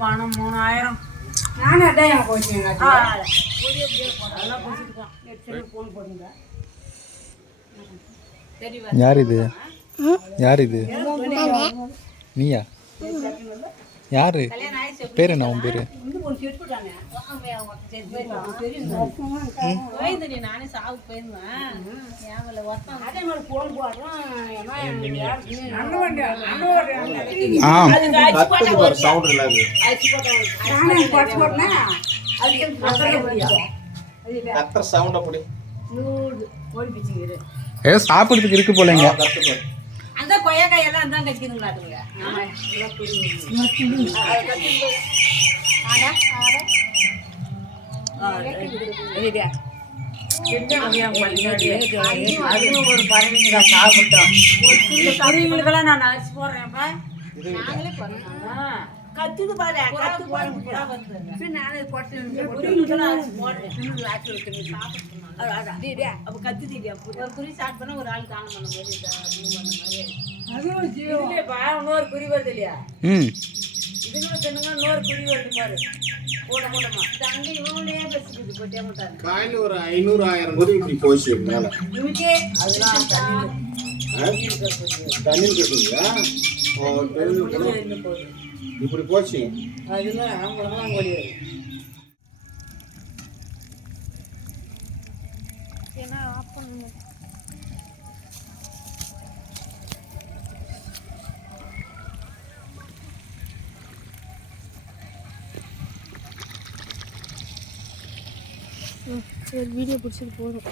பணம் 3000 யார் இது? யார் இது? நீயா? யாரு பேர் என்ன? உன் பேரு? நானே சாவு போயிருந்தேன். ஏதோ சாப்பிடுறதுக்கு இருக்கு போலங்க. அந்த கொய்யாக்காயெல்லாம் தான் கட்டிதுங்களாட்டுங்க. அதுவும் ஒரு பறவைங்க சாப்பிட்டோம். பறவைங்களுக்கெல்லாம் நான் அரிசி போடுறேன்ப்பா. நாங்களே போடுறோம். கத்துது பாரு, கத்து போடுறேன். நானே போட்டு அரிசி போடுறேன். அப்போ கத்துதியா ஒரு குறி ஸ்டார்ட் பண்ண ஒரு ஆள் காண பண்ண மாதிரி இல்லையாப்பா. இன்னொரு குறி வருது இல்லையா? இதுங்களும் சொன்னுங்க இன்னொரு குறி வருது பாரு. போட போட்டமா தங்க இவங்களே பேசிக்கிட்டு போட்டே மாட்டாங்க. காயில் ஒரு 500-1000 குறி இப்படி போச்சு மேலே. இவனுக்கே அதெல்லாம் தண்ணியில் கட்டுங்களா? இப்படி போச்சு. அதெல்லாம் அவங்களதான் ஓடியாது. சரி, வீடியோ பிடிச்சது போதும்.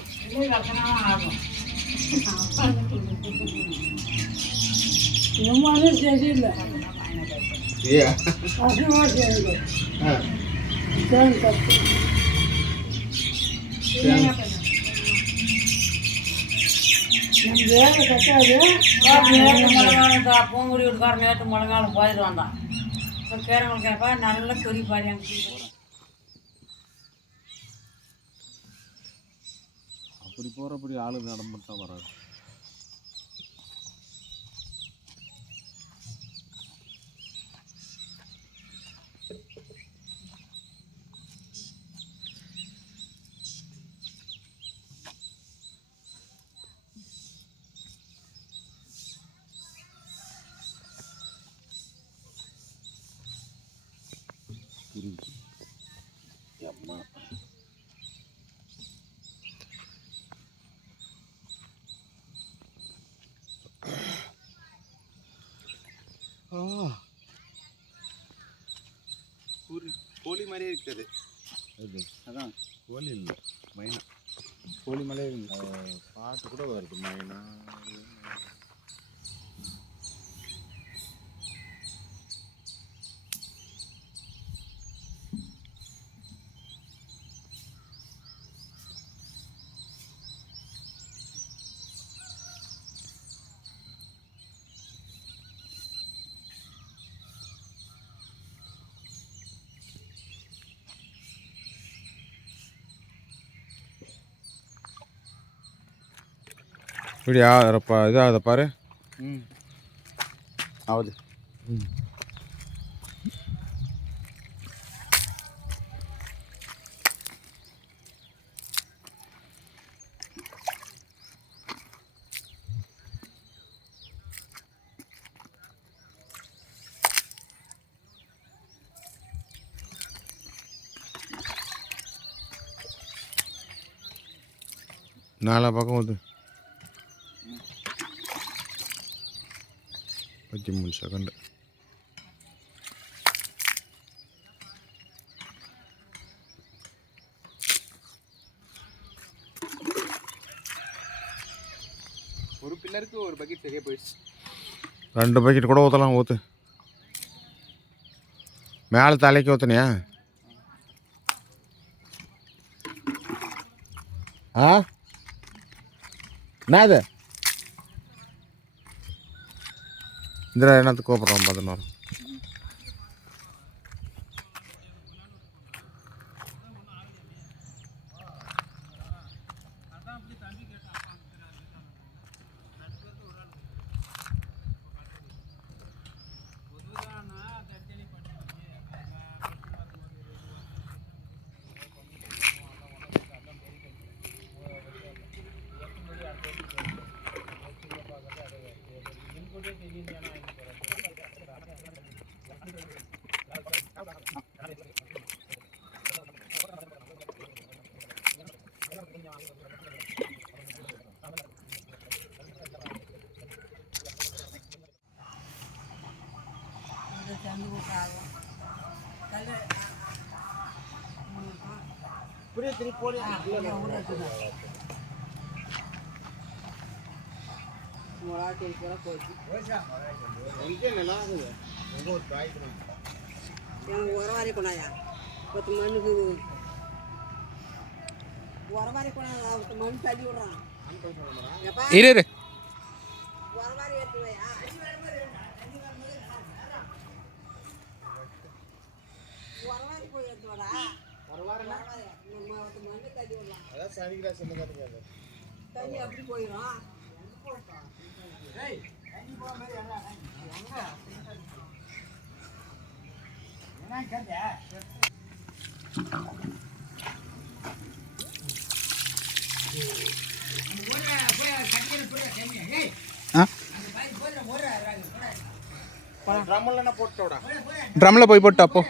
சரியில்லை. பூங்குடி வீட்டுக்கார நேற்று முழங்காலம் போயிட்டு வந்தான். இப்போ கேரவங்க கேட்பா நல்ல குறி பாடி அப்படி போகிறப்படி ஆளு நடந்துட்டு தான் வராது. அம்மா கோழி மாதிரியே இருக்குது. அது அதான் கோழி இல்லை, மைனா. கோழி மாதிரியே இருக்குது. பாட்டு கூட வருது மைனா. இப்படியா இதாக பாரு. ஆகுது. நாலா பக்கம் வருது. 13 செகண்ட். ஒரு பில்லருக்கு ஒரு பக்கெட் சரியாக போயிடுச்சு. 2 பக்கெட் கூட ஊற்றலாம். ஊற்று. மேலே தலைக்கு ஊற்றுனியா? என்னது இந்த என்னத்துக்கு கூப்பிட்றோம் 11. உரவாரி கொண்டாயா 10 மண்ணுக்கு உரவாரி கொண்டாயா 10 மண் தள்ளி விடுறான் இரு இரு உரவாரி எடுத்து வையா உரவாரி போய் எடுத்து வாடா உரவாரி நம்ம 10 மண் தள்ளி விடலாம் அதான் சனிக்கிற சின்னதாக தண்ணி அப்படி போயிடும் ட்ரம்மில் போட்டோட ட்ரம்மில் போய் போட்டு அப்போ